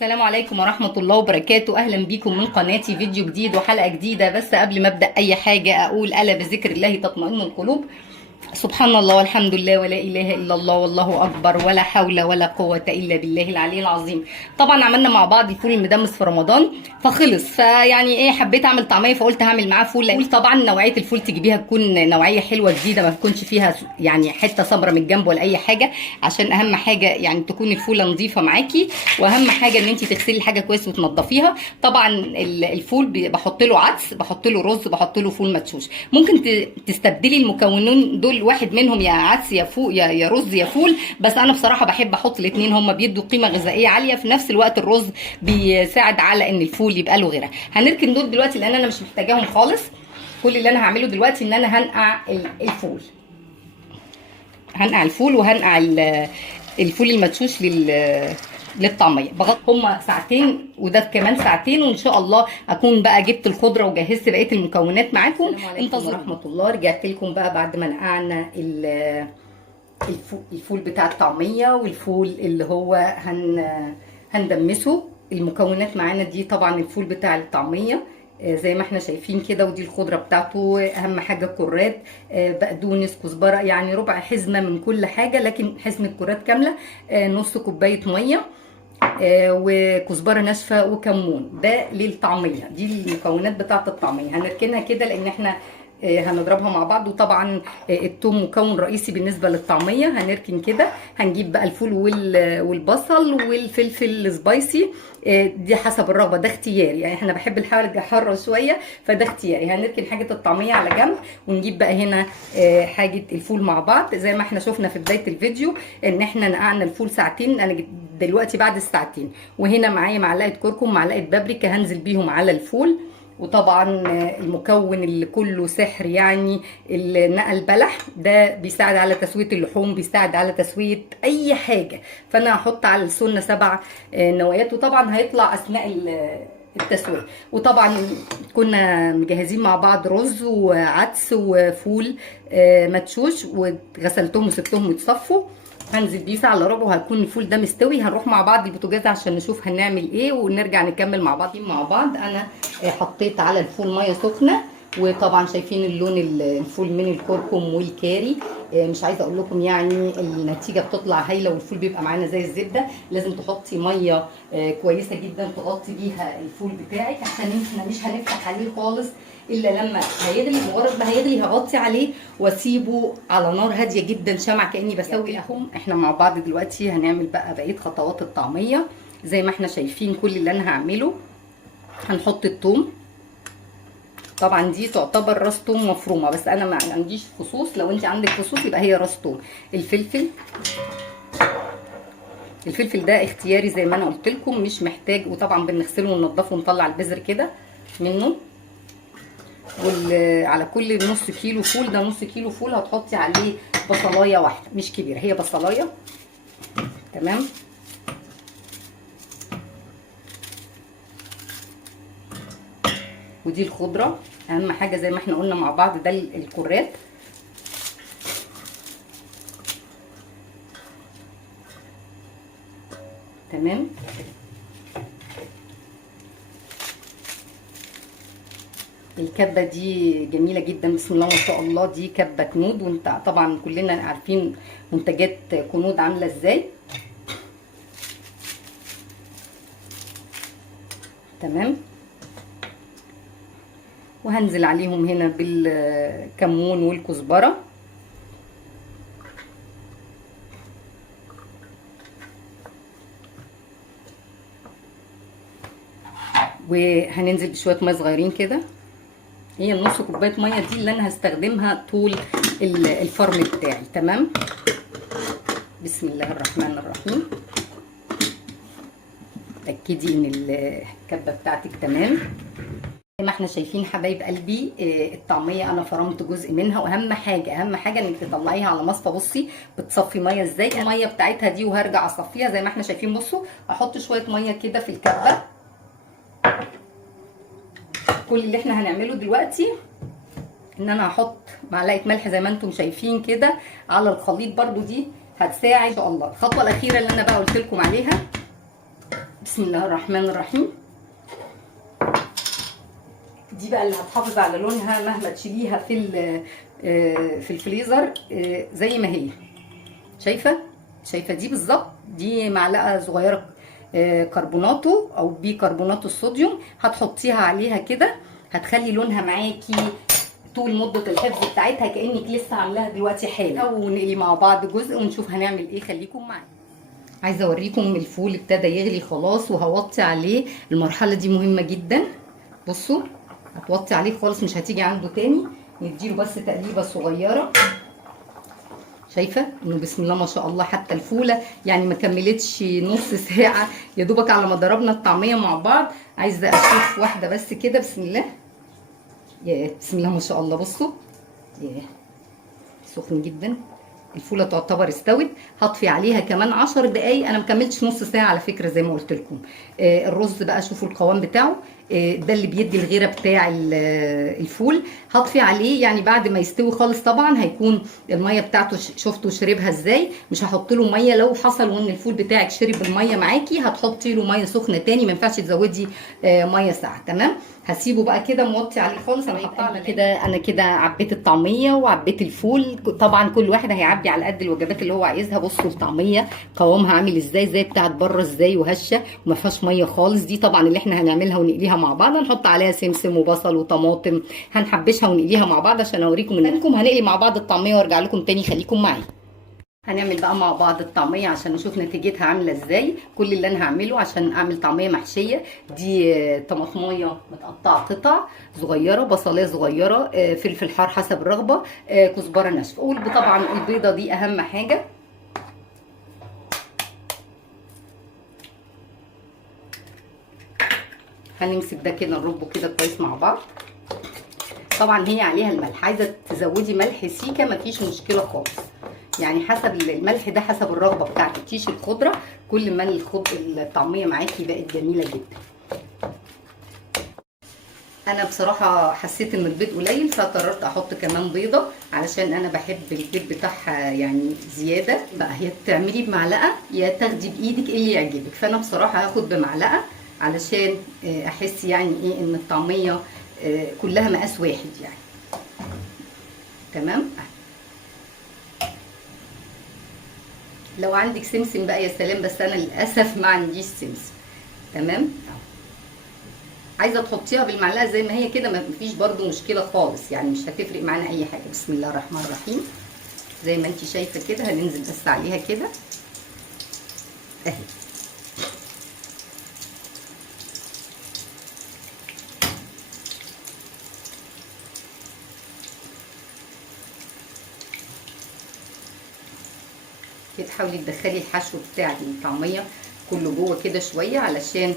السلام عليكم ورحمة الله وبركاته. أهلا بيكم من قناتي، فيديو جديد وحلقة جديدة. بس قبل ما أبدأ أي حاجة أقول ألا بذكر الله تطمئن القلوب. سبحان الله والحمد لله ولا إله إلا الله والله أكبر ولا حول ولا قوة إلا بالله العلي العظيم. طبعا عملنا مع بعض الفول المدمس في رمضان فخلص، فيعني إيه حبيت أعمل طعمية فقلت هعمل معاه فول. لأن طبعا نوعية الفول تجيبيها تكون نوعية حلوة جديدة، ما تكونش فيها يعني حتة صبرة من الجنب ولا أي حاجة، عشان أهم حاجة يعني تكون الفولة نظيفة معاكي، وأهم حاجة إن أنت تغسلي الحاجة كويس وتنضفيها. طبعا الفول بحط له عدس، بحط له رز، بحط له فول مدشوش. ممكن تستبدلي المكونين دول، واحد منهم يا عدس يا فول يا رز يا فول، بس انا بصراحه بحب احط الاثنين، هم بيدوا قيمه غذائيه عاليه، في نفس الوقت الرز بيساعد على ان الفول يبقى له غيره. هنركن دول دلوقتي لان انا مش محتاجاهم خالص. كل اللي انا هعمله دلوقتي ان انا هنقع الفول، هنقع الفول وهنقع الفول المدشوش للطعميه. هما ساعتين وده كمان ساعتين، وان شاء الله اكون بقى جبت الخضره وجهزت بقيه المكونات معاكم. انتظروا ورحمه الله. رجعت لكم بقى بعد ما نقعنا الفول بتاع الطعميه والفول اللي هو هندمسه. المكونات معانا دي طبعا الفول بتاع الطعميه زي ما احنا شايفين كده، ودي الخضره بتاعته. اهم حاجه كرات، بقدونس، كزبره، يعني ربع حزمه من كل حاجه، لكن حزمه كرات كامله، نص كوبايه ميه، وكزبره ناشفه وكمون. ده للطعميه، دي المكونات بتاعه الطعميه. هنركنها كده لان احنا هنضربها مع بعض. وطبعا الثوم مكون رئيسي بالنسبه للطعميه. هنركن كده. هنجيب بقى الفول والبصل والفلفل السبايسي، دي حسب الرغبه، ده اختياري، يعني احنا بحب الحاجه حاره شويه فده اختياري. هنركن حاجه الطعميه على جنب، ونجيب بقى هنا حاجه الفول مع بعض. زي ما احنا شفنا في بدايه الفيديو ان احنا نقعنا الفول ساعتين، انا دلوقتي بعد الساعتين. وهنا معايا معلقه كركم، معلقه بابريكا، هنزل بيهم على الفول. وطبعا المكون اللي كله سحر، يعني النقل بلح، ده بيساعد على تسويه اللحوم، بيساعد على تسويه اي حاجه. فانا هحط على السنه 7 نوايات، وطبعا هيطلع اثناء التسويه. وطبعا كنا مجهزين مع بعض رز وعدس وفول مدشوش، وغسلتهم وسبتهم يتصفوا. هنزل بيه ساعه الا ربع وهيكون الفول ده مستوي. هنروح مع بعض البوتاجاز عشان نشوف هنعمل ايه ونرجع نكمل مع بعض. انا حطيت على الفول ميه سخنه، وطبعا شايفين اللون الفول من الكركم والكاري. مش عايزه اقول لكم يعني النتيجه بتطلع هايله، والفول بيبقى معانا زي الزبده. لازم تحطي ميه كويسه جدا تغطي بيها الفول بتاعك، عشان احنا مش هنفتح عليه خالص الا لما هيغلي. مجرد ما هيغلي هغطي عليه واسيبه على نار هاديه جدا، شمع كاني بسوي لحم. احنا مع بعض دلوقتي هنعمل بقى بقيه خطوات الطعميه. زي ما احنا شايفين كل اللي انا هعمله، هنحط الثوم. طبعا دي تعتبر راس ثوم مفرومه، بس انا ما عنديش فصوص، لو انت عندك فصوص يبقى هي راس ثوم. الفلفل ده اختياري زي ما انا قلت لكم، مش محتاج. وطبعا بنغسله وننضفه ونطلع البذر كده منه. على كل نص كيلو فول، ده نص كيلو فول، هتحطي عليه بصلايه واحده مش كبيره، هي بصلايه. تمام. ودي الخضره، اهم حاجه زي ما احنا قلنا مع بعض، ده الكرات. تمام. الكبه دي جميله جدا، بسم الله ما شاء الله. دي كبه كنود، وانت طبعا كلنا عارفين منتجات كنود عامله ازاي. تمام. وهنزل عليهم هنا بالكمون والكزبره. وهننزل بشويه ميه صغيرين كده. هي النص كوبايه ميه دي اللي انا هستخدمها طول الفرن بتاعي. تمام. بسم الله الرحمن الرحيم. اتاكدي ان الكبه بتاعتك تمام. زي ما احنا شايفين حبايب قلبي، الطعميه انا فرمت جزء منها. واهم حاجه انك تطلعيها على مصفى. بصي بتصفي ميه ازاي، الميه بتاعتها دي، وهرجع اصفيها زي ما احنا شايفين. بصوا احط شويه ميه كده في الكبه. كل اللي احنا هنعمله دلوقتي ان انا هحط معلقه ملح زي ما انتم شايفين كده على الخليط، برده دي هتساعد ان شاء الله. الخطوه الاخيره اللي انا بقى قلت لكم عليها، بسم الله الرحمن الرحيم. دي بقى اللي هتحافظ على لونها مهما تشيليها في الفريزر زي ما هي. شايفه دي بالظبط. دي معلقه صغيره كربوناتو او بيكربونات الصوديوم، هتحطيها عليها كده هتخلي لونها معاكي طول مده الحفظ بتاعتها كانك لسه عاملاها دلوقتي حالا. ونقلي مع بعض جزء ونشوف هنعمل ايه. خليكم معايا. عايزه اوريكم الفول ابتدى يغلي خلاص وهوطي عليه. المرحله دي مهمه جدا. بصوا هتوطي عليه خالص، مش هتيجي عنده تاني. نديله بس تقليبه صغيره. شايفه انه بسم الله ما شاء الله حتى الفوله يعني ما كملتش نص ساعه يا دوبك على ما ضربنا الطعميه مع بعض. عايزه اشوف واحده بس كده. بسم الله. يا بسم الله ما شاء الله. بصوا يا سخن جدا. الفوله تعتبر استوت. هطفي عليها كمان 10 دقايق. انا مكملتش نص ساعه على فكره زي ما قلت لكم. الرز بقى شوفوا القوام بتاعه. ده اللي بيدي الغيره بتاع الفول. هطفي عليه يعني بعد ما يستوي خالص. طبعا هيكون الميه بتاعته شفتوا شربها ازاي. مش هحط له ميه. لو حصل وان الفول بتاعك شرب الميه معاكي هتحطي له ميه سخنه تاني. ما ينفعش تزودي ميه ساقعه. تمام. هسيبه بقى كده موطي عليه خالص. انا كده عبيت الطعميه وعبيت الفول. طبعا كل واحد هيعبي على قد الوجبات اللي هو عايزها. بصوا الطعميه قوامها عامل ازاي، زي بتاعت بره ازاي وهشه وما فيهاش ميه خالص. دي طبعا اللي احنا هنعملها ونقليها مع بعض. هنحط عليها سمسم وبصل وطماطم. هنحبشها ونقليها مع بعض عشان اوريكم انكم هنقلي مع بعض الطعميه وارجع لكم تاني. خليكم معايا. هنعمل بقى مع بعض الطعميه عشان نشوف نتيجتها عامله ازاي. كل اللي انا هعمله عشان اعمل طعميه محشيه دي طماطمايه متقطعه قطع صغيره، بصلايه صغيره، فلفل حار حسب الرغبه، كزبره ناشفه. وطبعا البيضه دي اهم حاجه. هنمسك ده كده نربه كده كويس مع بعض. طبعا هي عليها الملح. عايزه تزودي ملح سيكه مفيش مشكله خالص. يعني حسب الملح ده حسب الرغبه بتاعتك. كيش الخضره كل ما الطعميه معاكي بقت جميله جدا. انا بصراحه حسيت ان البيض قليل فقررت احط كمان بيضه علشان انا بحب البيض بتاعها يعني زياده. بقى هي تعملي بمعلقه يا تاخدي بايدك اللي يعجبك. فانا بصراحه هاخد بمعلقه علشان احس يعني ايه ان الطعميه كلها مقاس واحد يعني. تمام. لو عندك سمسم بقى يا سلام، بس انا للاسف ما عنديش سمسم. تمام. عايزه تحطيها بالمعلقه زي ما هي كده مفيش برده مشكله خالص يعني، مش هتفرق معانا اي حاجه. بسم الله الرحمن الرحيم. زي ما انت شايفه كده هننزل بس عليها كده اهي. كده حاولي تدخلي الحشو بتاع الطعميه كله جوه كده شويه علشان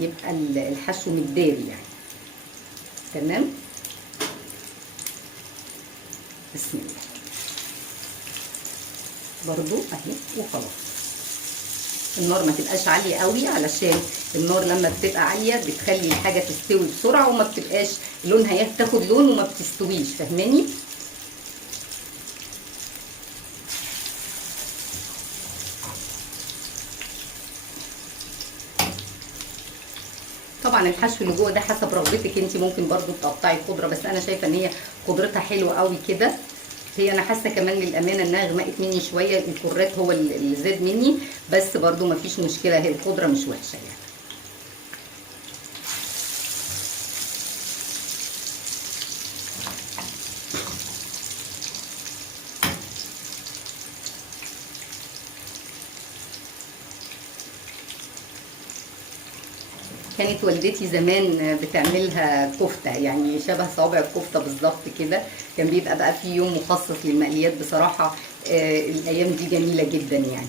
يبقى الحشو متداري يعني. تمام. بسم الله. برضو اهي وخلاص. النار ما تبقاش عاليه قوي علشان النار لما بتبقى عاليه بتخلي الحاجه تستوي بسرعه وما بتبقاش لونها تاخد لون وما بتستويش. فاهماني؟ طبعا الحشو اللي جوه ده حسب رغبتك انت. ممكن برضو تقطعي خضره بس انا شايفه ان هي خضرتها حلوه قوي كده. هي انا حاسه كمان للامانه انها غمقت مني شويه. الكرات هو اللي زاد مني بس برضو مفيش مشكله. هي الخضره مش وحشه يعني. كانت والدتي زمان بتعملها كفته يعني شبه صوابع الكفته بالظبط كده. كان بيبقى بقى في يوم مخصص للمقليات. بصراحه الايام دي جميله جدا يعني.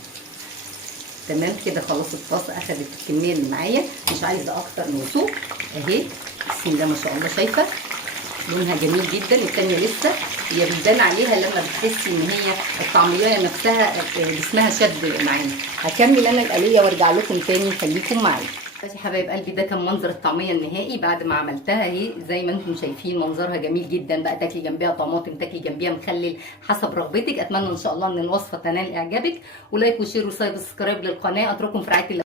تمام كده خلاص. الطاسه اخدت الكميه اللي معايا مش عايزه اكتر من سوق اهي. بسم الله ما شاء الله. شايفه لونها جميل جدا. الثانيه لسه هي بيبان عليها لما بتحسي ان هي الطعميه نفسها جسمها شد معانا. هكمل انا القليه وارجع لكم تاني. خليكم معايا. ماشي حبايب قلبي. ده كان منظر الطعميه النهائي بعد ما عملتها اهي. زي ما انتم شايفين منظرها جميل جدا. بقى تاكلي جنبيها طماطم، تاكلي جنبيها مخلل حسب رغبتك. اتمنى ان شاء الله ان الوصفه تنال اعجابك. ولايك وشير وسبسكرايب للقناه. اترككم في رعايه الله.